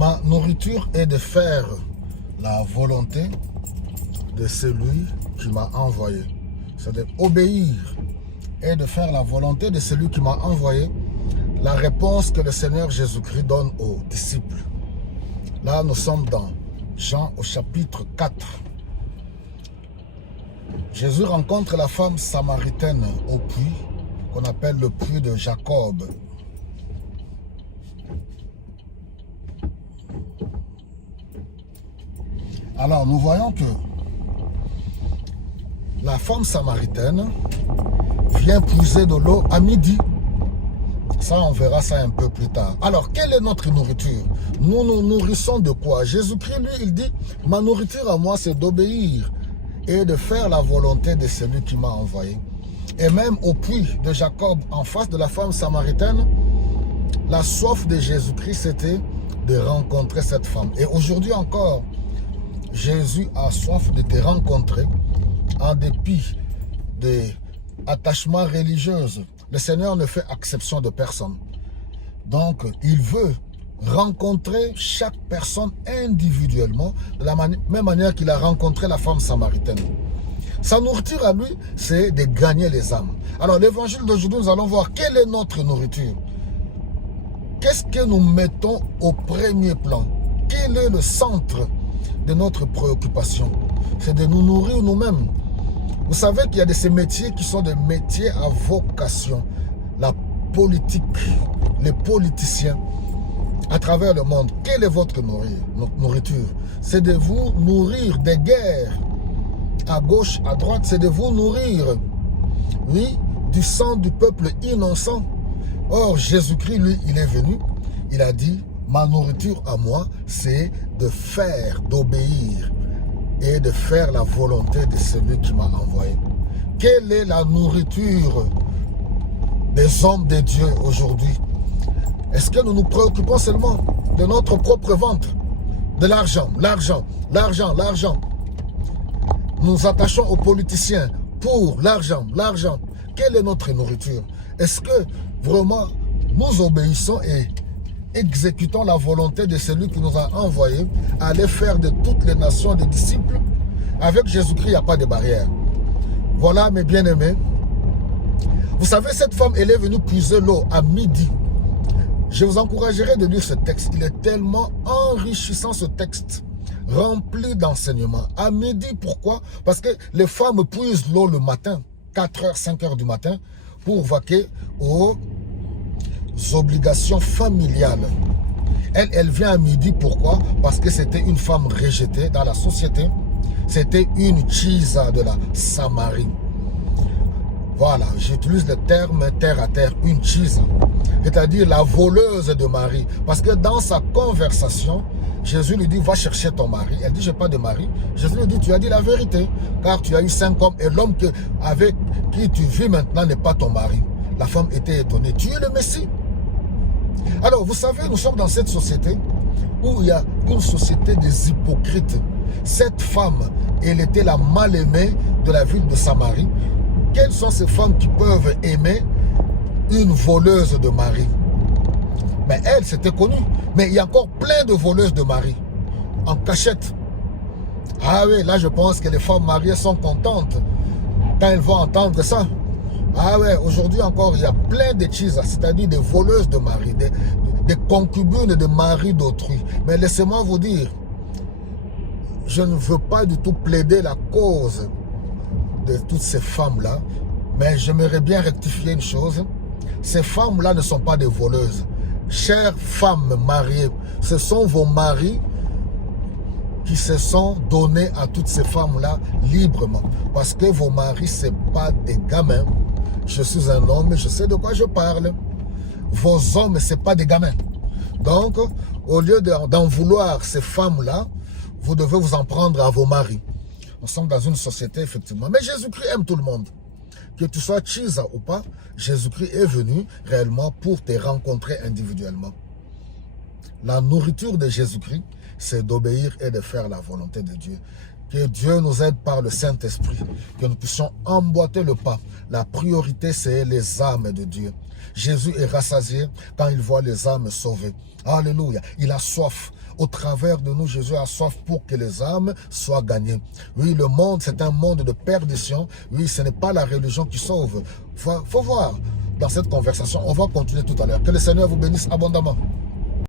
Ma nourriture est de faire la volonté de celui qui m'a envoyé. C'est d'obéir et de faire la volonté de celui qui m'a envoyé. La réponse que le Seigneur Jésus-Christ donne aux disciples. Là, nous sommes dans Jean au chapitre 4. Jésus rencontre la femme samaritaine au puits, qu'on appelle le puits de Jacob. Alors, nous voyons que la femme samaritaine vient puiser de l'eau à midi. Ça, on verra ça un peu plus tard. Alors, quelle est notre nourriture? Nous nous nourrissons de quoi? Jésus-Christ, lui, il dit, ma nourriture à moi, c'est d'obéir et de faire la volonté de celui qui m'a envoyé. Et même au puits de Jacob, en face de la femme samaritaine, la soif de Jésus-Christ, c'était de rencontrer cette femme. Et aujourd'hui encore, Jésus a soif de te rencontrer en dépit des attachements religieux. Le Seigneur ne fait exception de personne. Donc, il veut rencontrer chaque personne individuellement de la même manière qu'il a rencontré la femme samaritaine. Sa nourriture à lui, c'est de gagner les âmes. Alors, l'évangile d'aujourd'hui, nous allons voir quelle est notre nourriture. Qu'est-ce que nous mettons au premier plan? Quel est le centre de notre préoccupation? C'est de nous nourrir nous-mêmes. Vous savez qu'il y a de ces métiers qui sont des métiers à vocation. La politique, les politiciens, à travers le monde. Quelle est votre nourriture? C'est de vous nourrir des guerres. À gauche, à droite, c'est de vous nourrir, oui, du sang du peuple innocent. Or, Jésus-Christ, lui, il est venu, il a dit, ma nourriture à moi, c'est de faire, d'obéir et de faire la volonté de celui qui m'a envoyé. Quelle est la nourriture des hommes de Dieu aujourd'hui? Est-ce que nous nous préoccupons seulement de notre propre ventre? De l'argent, l'argent, l'argent, l'argent. Nous nous attachons aux politiciens pour l'argent, l'argent. Quelle est notre nourriture? Est-ce que vraiment nous obéissons et exécutons la volonté de celui qui nous a envoyés à aller faire de toutes les nations des disciples? Avec Jésus-Christ, il n'y a pas de barrière. Voilà, mes bien-aimés. Vous savez, cette femme, elle est venue puiser l'eau à midi. Je vous encouragerai de lire ce texte. Il est tellement enrichissant, ce texte, rempli d'enseignements. À midi, pourquoi? Parce que les femmes puisent l'eau le matin, 4h, 5h du matin, pour vaquer aux obligations familiales. Elle vient à midi, pourquoi? Parce que c'était une femme rejetée dans la société. C'était une chisa de la Samarie. Voilà, j'utilise le terme terre à terre, une chisa, c'est-à-dire la voleuse de Marie. Parce que dans sa conversation, Jésus lui dit, va chercher ton mari. Elle dit, je n'ai pas de mari. Jésus lui dit, tu as dit la vérité, car tu as eu 5 hommes et l'homme avec qui tu vis maintenant n'est pas ton mari. La femme était étonnée, tu es le Messie. Alors, vous savez, nous sommes dans cette société où il y a une société des hypocrites. Cette femme, elle était la mal-aimée de la ville de Samarie. Quelles sont ces femmes qui peuvent aimer une voleuse de Marie? Mais elle, c'était connu. Mais il y a encore plein de voleuses de Marie, en cachette. Ah oui, là je pense que les femmes mariées sont contentes quand elles vont entendre ça. Ah ouais, aujourd'hui encore, il y a plein de choses, c'est-à-dire des voleuses de Marie, des concubines de mari d'autrui. Mais laissez-moi vous dire, je ne veux pas du tout plaider la cause de toutes ces femmes-là, mais j'aimerais bien rectifier une chose. Ces femmes-là ne sont pas des voleuses. Chères femmes mariées, ce sont vos maris qui se sont donnés à toutes ces femmes-là librement. Parce que vos maris, ce n'est pas des gamins. Je suis un homme, je sais de quoi je parle. Vos hommes, ce n'est pas des gamins. Donc, au lieu d'en vouloir ces femmes-là, vous devez vous en prendre à vos maris. Nous sommes dans une société, effectivement. Mais Jésus-Christ aime tout le monde. Que tu sois chisa ou pas, Jésus-Christ est venu réellement pour te rencontrer individuellement. La nourriture de Jésus-Christ, c'est d'obéir et de faire la volonté de Dieu. Que Dieu nous aide par le Saint-Esprit, que nous puissions emboîter le pas. La priorité, c'est les âmes de Dieu. Jésus est rassasié quand il voit les âmes sauvées. Alléluia. Il a soif. au travers de nous, Jésus a soif pour que les âmes soient gagnées. Oui, le monde, c'est un monde de perdition. Oui, ce n'est pas la religion qui sauve. Faut voir dans cette conversation. On va continuer tout à l'heure. Que le Seigneur vous bénisse abondamment.